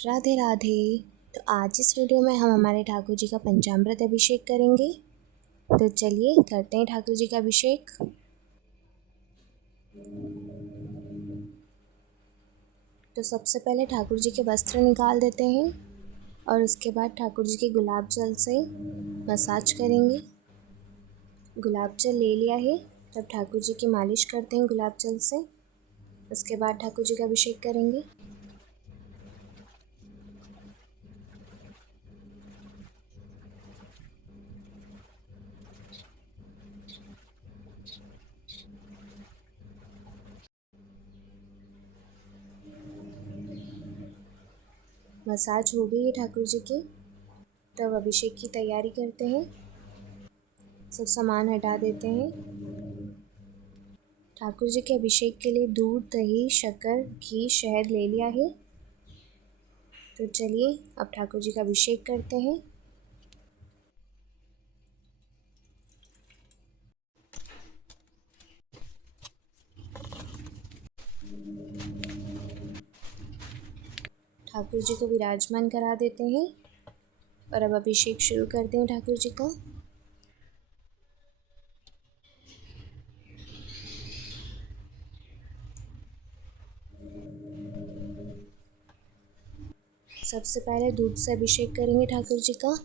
राधे राधे। तो आज इस वीडियो में हम हमारे ठाकुर जी का पंचामृत अभिषेक करेंगे। तो चलिए करते हैं ठाकुर जी का अभिषेक। तो सबसे पहले ठाकुर जी के वस्त्र निकाल देते हैं और उसके बाद ठाकुर जी के गुलाब जल से मसाज करेंगे। गुलाब जल ले लिया है, तब ठाकुर जी की मालिश करते हैं गुलाब जल से। उसके बाद ठाकुर जी का अभिषेक करेंगे। मसाज हो गई है ठाकुर जी की, तब अभिषेक की तैयारी करते हैं। सब सामान हटा देते हैं। ठाकुर जी के अभिषेक के लिए दूध, दही, शक्कर, घी, शहद ले लिया है। तो चलिए अब ठाकुर जी का अभिषेक करते हैं। ठाकुर जी को विराजमान करा देते हैं और अब अभिषेक शुरू करते हैं ठाकुर जी का। सबसे पहले दूध से अभिषेक करेंगे ठाकुर जी का।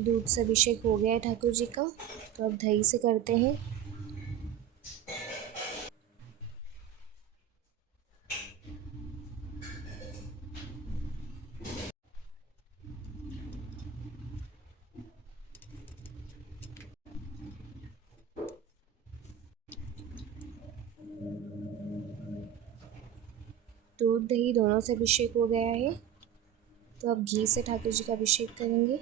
दूध से अभिषेक हो गया है ठाकुर जी का, तो अब दही से करते हैं। दूध दही दोनों से अभिषेक हो गया है, तो अब घी से ठाकुर जी का अभिषेक करेंगे।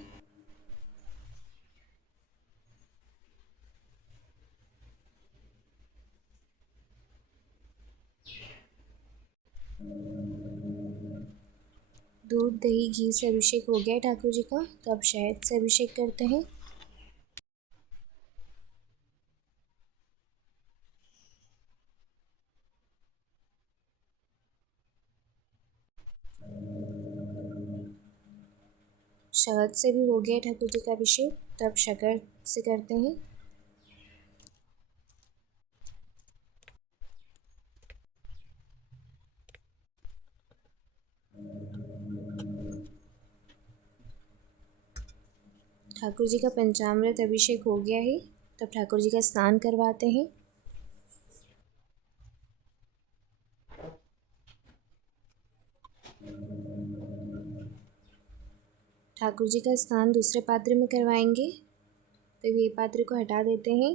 दूध दही घी से अभिषेक हो गया है ठाकुर जी का, तो अब शहद से अभिषेक करते हैं। शहद से भी हो गया है ठाकुर जी का अभिषेक, तो अब शक्कर से करते हैं। ठाकुर जी का पंचामृत अभिषेक हो गया है, तब ठाकुर जी का स्नान करवाते हैं। ठाकुर जी का स्नान दूसरे पात्र में करवाएंगे, तो ये पात्र को हटा देते हैं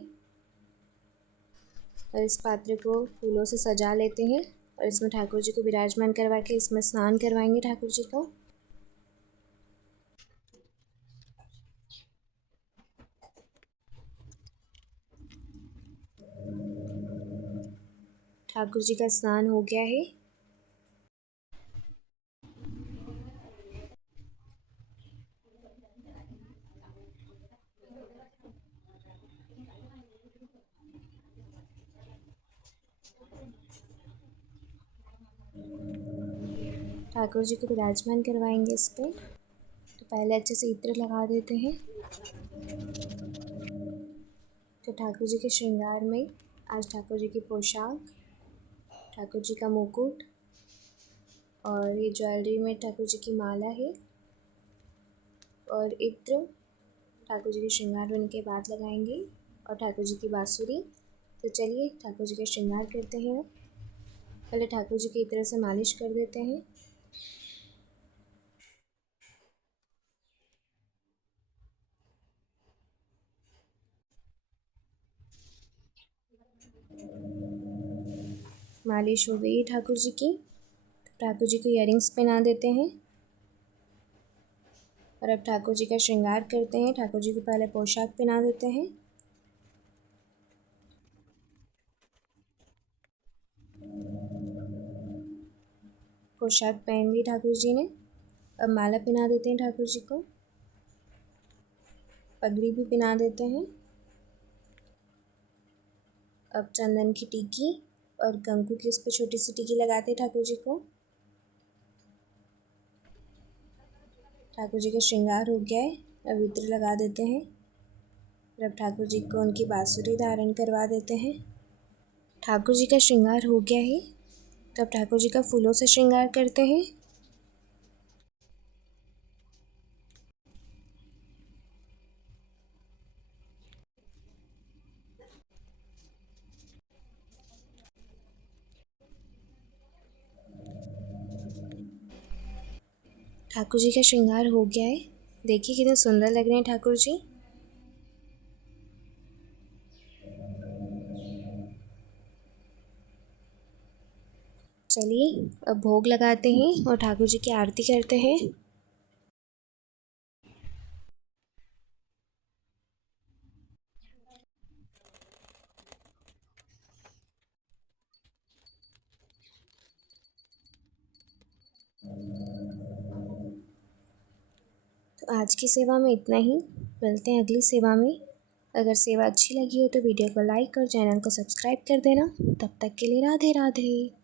और इस पात्र को फूलों से सजा लेते हैं और इसमें ठाकुर जी को विराजमान करवा के इसमें स्नान करवाएंगे ठाकुर जी को। ठाकुर जी का स्नान हो गया है। ठाकुर जी को विराजमान करवाएंगे इस पर। तो पहले अच्छे से इत्र लगा देते हैं। तो ठाकुर जी के श्रृंगार में आज ठाकुर जी की पोशाक, ठाकुर जी का मुकुट और ये ज्वेलरी में ठाकुर जी की माला है और इत्र ठाकुर जी के श्रृंगार होने के बाद लगाएंगे और ठाकुर जी की बांसुरी। तो चलिए ठाकुर जी का श्रृंगार करते हैं। पहले ठाकुर जी की इत्र से मालिश कर देते हैं। मालिश हो गई ठाकुर जी की, ठाकुर जी को इयररिंग्स पहना देते हैं और अब ठाकुर जी का श्रृंगार करते हैं। ठाकुर जी को पहले पोशाक पहना देते हैं। पोशाक पहन ली ठाकुर जी ने, अब माला पहना देते हैं ठाकुर जी को। पगड़ी भी पहना देते हैं। अब चंदन की टिक्की और कंकु की उस पर छोटी सी टिक्की लगाते हैं ठाकुर जी को। ठाकुर जी का श्रृंगार हो गया है। अब इत्र लगा देते हैं और अब ठाकुर जी को उनकी बांसुरी धारण करवा देते हैं। ठाकुर जी का श्रृंगार हो गया है, तब ठाकुर जी का फूलों से श्रृंगार करते हैं। ठाकुर जी का श्रृंगार हो गया है। देखिए कितने सुंदर लग रहे हैं ठाकुर जी। चलिए अब भोग लगाते हैं और ठाकुर जी की आरती करते हैं। तो आज की सेवा में इतना ही। मिलते हैं अगली सेवा में। अगर सेवा अच्छी लगी हो तो वीडियो को लाइक और चैनल को सब्सक्राइब कर देना। तब तक के लिए राधे राधे।